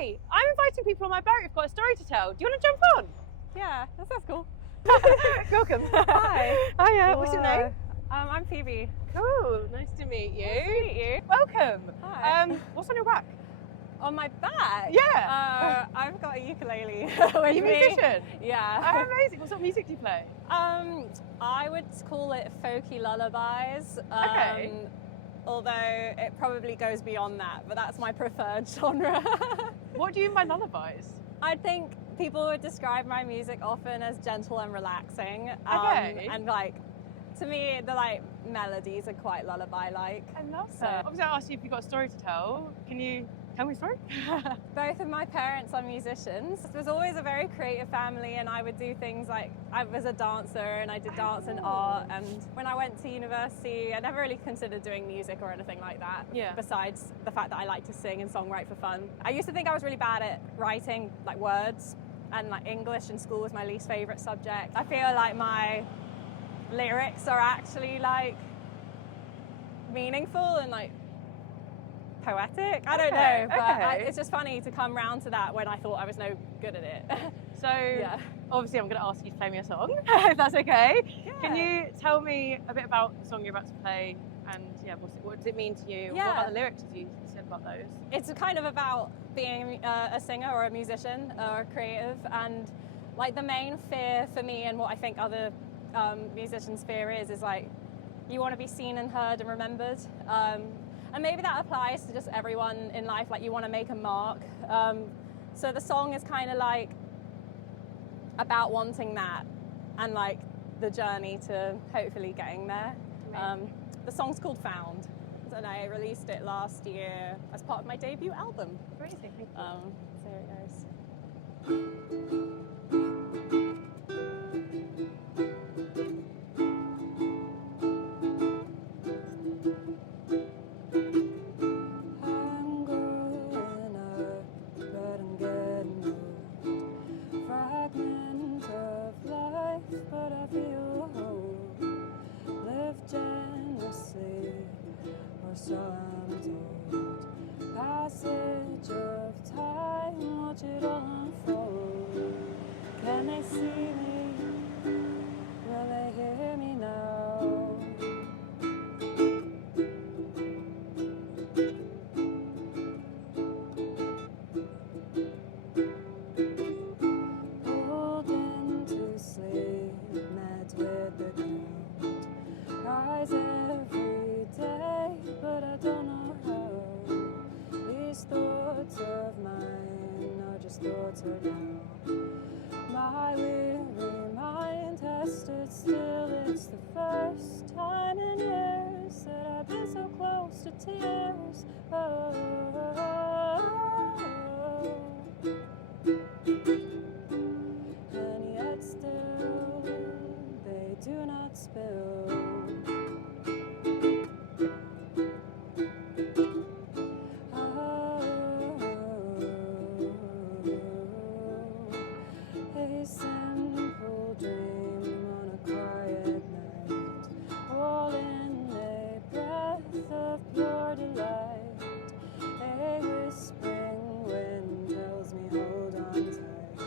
Hi, I'm inviting people on my boat who've got a story to tell. Do you want to jump on? Yeah, that sounds cool. Welcome. Hi. Hiya, what's your name? I'm Phoebe. Cool, nice to meet you. Nice to meet you. Welcome. Hi. What's on your back? On my back? Yeah. I've got a ukulele with Are you a me. musician? Yeah. Oh, amazing. What sort of music do you play? I would call it folky lullabies. Okay. Although it probably goes beyond that, but that's my preferred genre. What do you mean by lullabies? I think people would describe my music often as gentle and relaxing. Okay. And to me, the melodies are quite lullaby-like. I love that. Obviously, I asked you if you've got a story to tell. Can you tell me a story? Both of my parents are musicians. It was always a very creative family, and I would do things like, I was a dancer and I did dance and art, and when I went to university I never really considered doing music or anything like that, besides the fact that I like to sing and songwrite for fun. I used to think I was really bad at writing words, and English in school was my least favourite subject. I feel like my lyrics are actually meaningful and poetic. I don't know, but it's just funny to come round to that when I thought I was no good at it. So, obviously I'm going to ask you to play me a song, if that's okay. Yeah. Can you tell me a bit about the song you're about to play, and what does it mean to you? Yeah. What about the lyrics you said about those? It's kind of about being a singer or a musician or a creative, and the main fear for me, and what I think other musicians' fear is you want to be seen and heard and remembered. And maybe that applies to just everyone in life, you want to make a mark. So the song is kind of about wanting that, and the journey to hopefully getting there. The song's called Found, and I released it last year as part of my debut album. Amazing, thank you. So here it goes. So I'm told, passage of time, watch it all unfold. Can they see me? Will they hear me now? Pulled into sleep, met with the ground, rise every day, but I don't know how. These thoughts of mine are just thoughts right now. My weary mind has stood still. It's the first time in years that I've been so close to tears. Oh, and yet still they do not spill. A simple dream on a quiet night, all in a breath of pure delight. A whispering wind tells me hold on tight.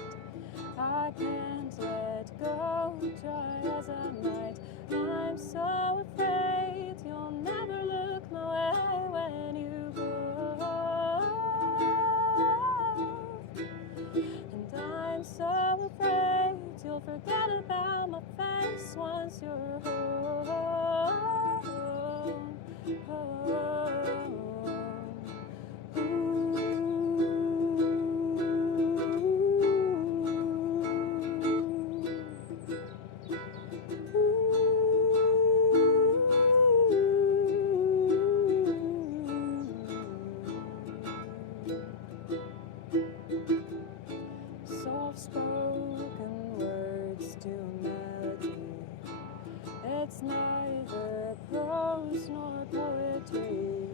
I can't let go, try as I might. I'm so afraid you'll never look my way when you go. And I'm so afraid you'll forget about my face once you're home. Soft-spoken words to a melody. It's neither prose nor poetry.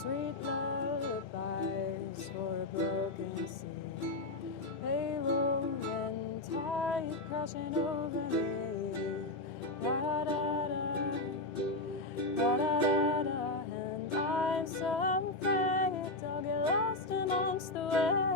Sweet lullabies for a broken sea. A rolling tide crashing over me. Da-da-da-da, da-da-da-da. And I'm so afraid I'll get lost amongst the waves.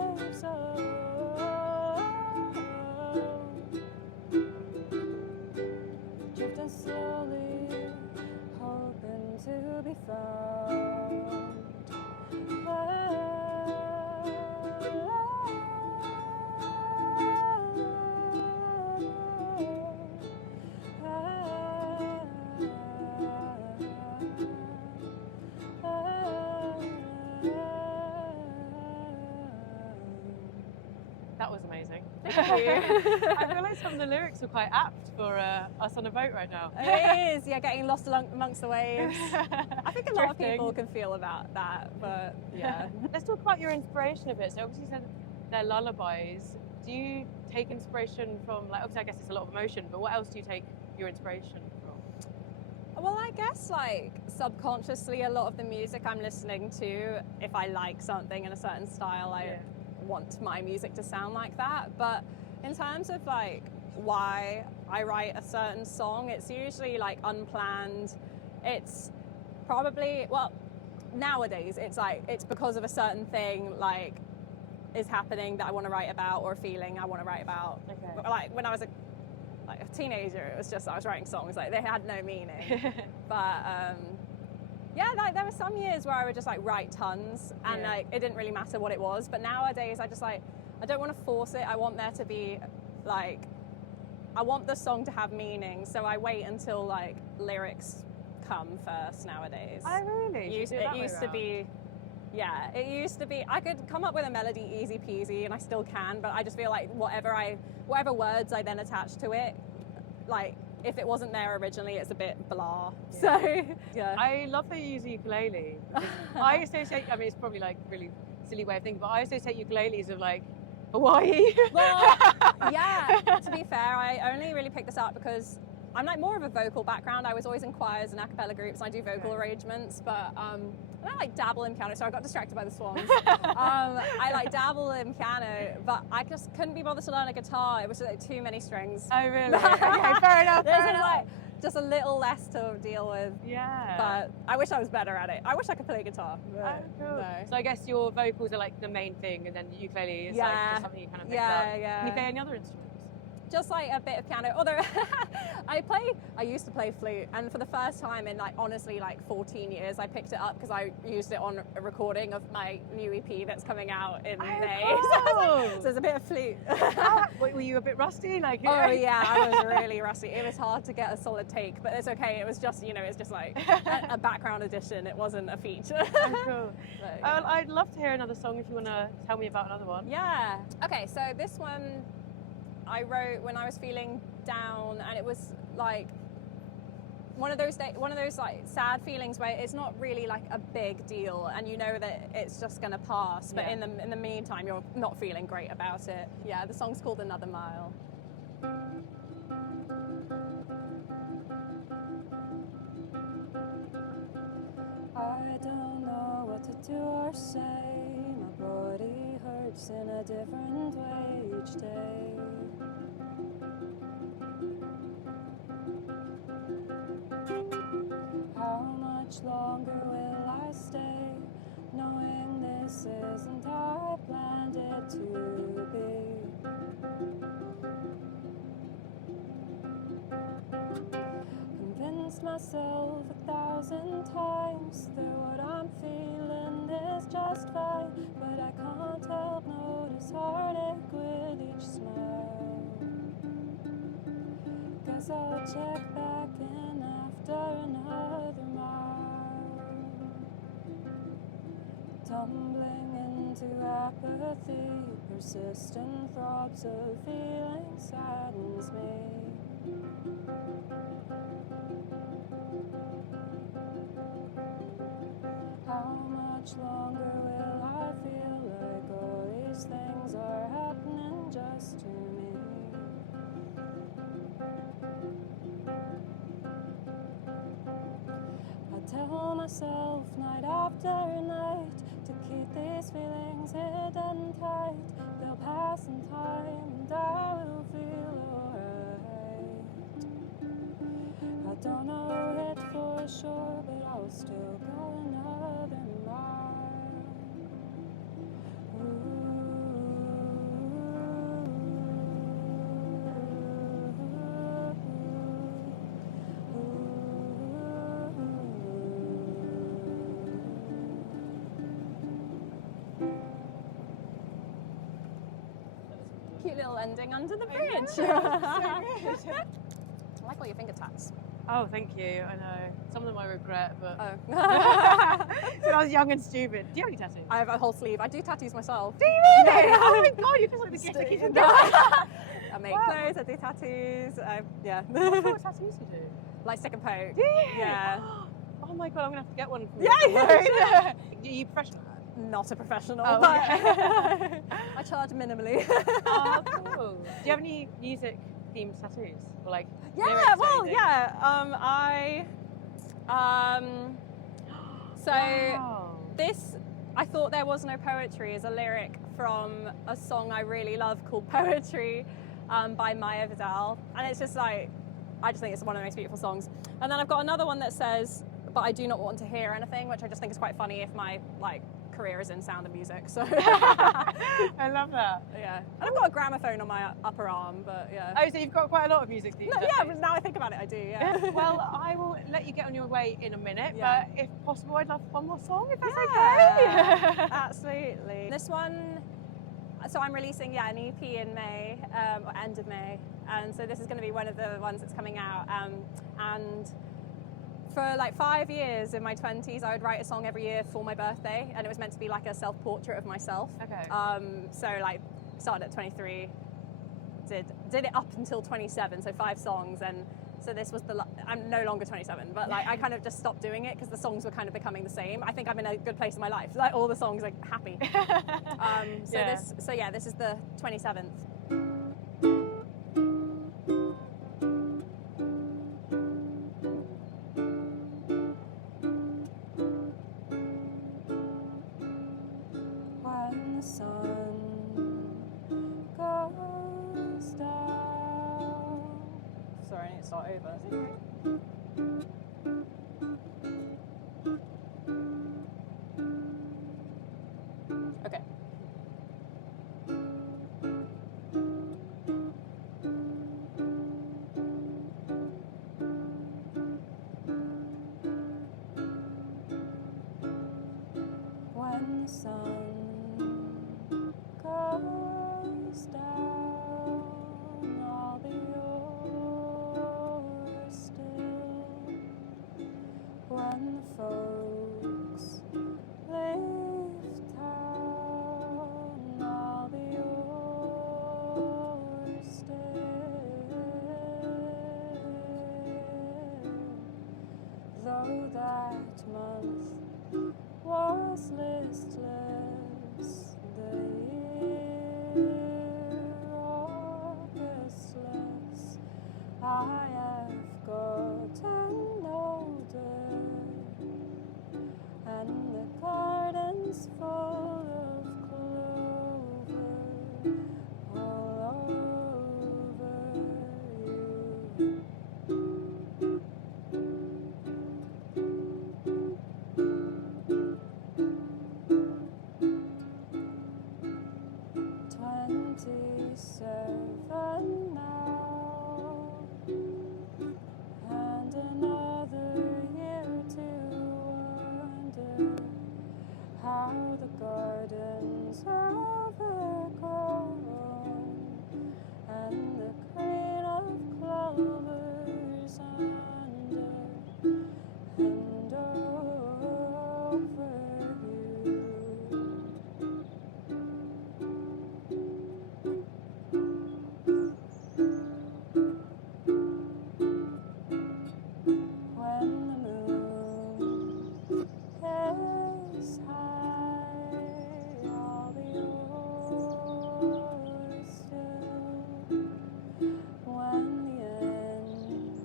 That was amazing. Thank you. I feel like some of the lyrics are quite apt for us on a boat right now. It is, yeah, getting lost amongst the waves. I think a lot of Drifting. people can feel about that, but yeah. Let's talk about your inspiration a bit. So obviously you said they're lullabies. Do you take inspiration from, like, obviously I guess it's a lot of emotion, but what else do you take your inspiration from? Well, I guess like subconsciously a lot of the music I'm listening to, if I like something in a certain style, I want my music to sound like that. But in terms of like why I write a certain song, it's usually like unplanned. It's probably, well, nowadays it's because of a certain thing like is happening that I want to write about, or a feeling I want to write about. Okay. Like when I was a teenager, it was just I was writing songs, like they had no meaning. But yeah, like there were some years where I would just like write tons, and like it didn't really matter what it was. But nowadays I just like, I don't want to force it. I want there to be like, I want the song to have meaning, so I wait until like lyrics come first nowadays. Oh really? It used to be, yeah, it used to be, I could come up with a melody easy peasy, and I still can, but I just feel like whatever words I then attach to it, like if it wasn't there originally, it's a bit blah. Yeah. So yeah. I love that you use a ukulele. I associate, I mean it's probably like really silly way of thinking, but I associate ukuleles with like Hawaii. Well, yeah, to be fair, I only really picked this up because I'm like more of a vocal background. I was always in choirs and a cappella groups, and I do vocal arrangements, but I like dabble in piano, so I got distracted by the swans. I like dabble in piano, but I just couldn't be bothered to learn a guitar. It was like too many strings. Oh really? Okay, fair enough. This is like just a little less to deal with. Yeah. But I wish I was better at it. I wish I could play guitar. Oh, cool. No. So I guess your vocals are like the main thing, and then the ukulele is like just something you kind of picked up. Yeah. Can you play any other instruments? Just like a bit of piano. Although I used to play flute, and for the first time in like honestly like 14 years, I picked it up because I used it on a recording of my new EP that's coming out in May. Cool. So there's a bit of flute. Were you a bit rusty? Like, oh yeah, I was really rusty. It was hard to get a solid take, but it's okay. It was just, it's just like a background addition. It wasn't a feature. Oh, cool. But, yeah. I'd love to hear another song if you want to tell me about another one. Yeah. Okay, so this one I wrote when I was feeling down, and it was like one of those like sad feelings where it's not really like a big deal, and you know that it's just gonna pass. But in the meantime, you're not feeling great about it. Yeah, the song's called Another Mile. I don't know what to do or say. My body hurts in a different way each day. How much longer will I stay, knowing this isn't how I planned it to be? Convinced myself 1,000 times that what I'm feeling is just fine, but I can't help notice heartache with each smile. Guess I'll check back in after another mile. Tumbling into apathy, persistent throbs of feeling saddens me. How much longer will I feel like all these things are happening just to me? I tell myself night after night to keep these feelings hidden tight. They'll pass in time and I will feel alright. I don't know it for sure, but I will still go another mile. Cute little ending under the bridge. So good. I like all your finger taps. Oh, thank you. I know. Some of them I regret, but Oh. when I was young and stupid. Do you have any tattoos? I have a whole sleeve. I do tattoos myself. Do you really? Yeah. Oh my god, you're just like the gift that keeps on giving. I make Wow. clothes, I do tattoos. Yeah. What tattoos you do? Like stick and poke. Do you? Yeah. Oh my god, I'm gonna have to get one. From Yeah, you. yeah. Are you professional? Not a professional, Oh, but okay. I charge minimally. Oh, cool. Do you have any music themed tattoos? Or like lyrics Yeah, or well, anything? yeah. So Wow. this, I thought there was no poetry, is a lyric from a song I really love called Poetry by Maya Vidal, and it's just like, I just think it's one of the most beautiful songs. And then I've got another one that says, "But I do not want to hear anything," which I just think is quite funny if my career is in sound and music. So I love that. yeah, and I've got a gramophone on my upper arm, but yeah. Oh, so you've got quite a lot of music themed No, yeah, tattoos. but now I think about it, I do. Yeah. Well, I will let you get on your way in a minute, Yeah. but if possible, I'd love one more song, if that's Yeah, okay. absolutely. This one, so I'm releasing an EP in May, or end of May, and so this is going to be one of the ones that's coming out. And for like 5 years in my 20s, I would write a song every year for my birthday, and it was meant to be like a self-portrait of myself. Okay. So like started at 23, did it up until 27, so 5 songs, and so this was I'm no longer 27, but like I kind of just stopped doing it because the songs were kind of becoming the same. I think I'm in a good place in my life. Like all the songs are happy. Yeah. This is the 27th. When the sun goes down. Sorry, I need to start over. Okay. When the sun goes down, I'll be yours still. When the folks leave town, I'll be yours still. Though that month was listless, the year Augustless, I have gotten older, and the garden's full of clover all over you. Seven now, and another year to wonder how the gardens overgrown, and the crane of clovers under and over you. When the moon is high, I'll be yours still. When the end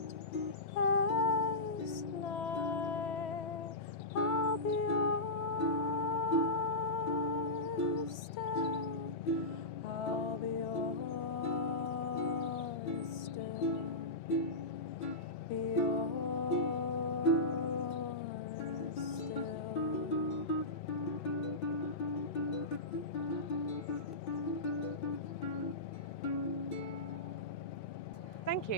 is nigh, I'll be yours still. I'll be yours still. Be yours still. Thank you.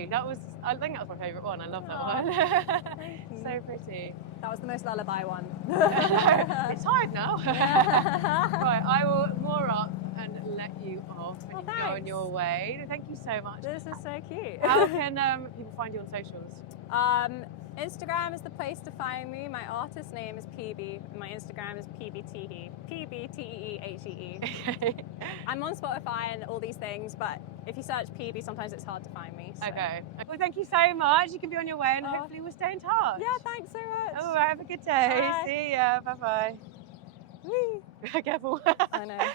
I think that was my favourite one. I love that Aw, one. you. So pretty. That was the most lullaby one. It's tired now. Right, I will moor up and let you off and Oh, you can go on thanks. your way. Thank you so much. This is so cute. How can people find you on socials? Instagram is the place to find me. My artist name is PB, and my Instagram is PBTEE. PBTEEHEE. Okay. I'm on Spotify and all these things, but if you search PB, sometimes it's hard to find me. So. Okay. Well, thank you so much. You can be on your way, and Oh. hopefully we'll stay in touch. Yeah, thanks so much. All right. Have a good day. Bye. See ya. Bye bye. Whee! Careful. I know.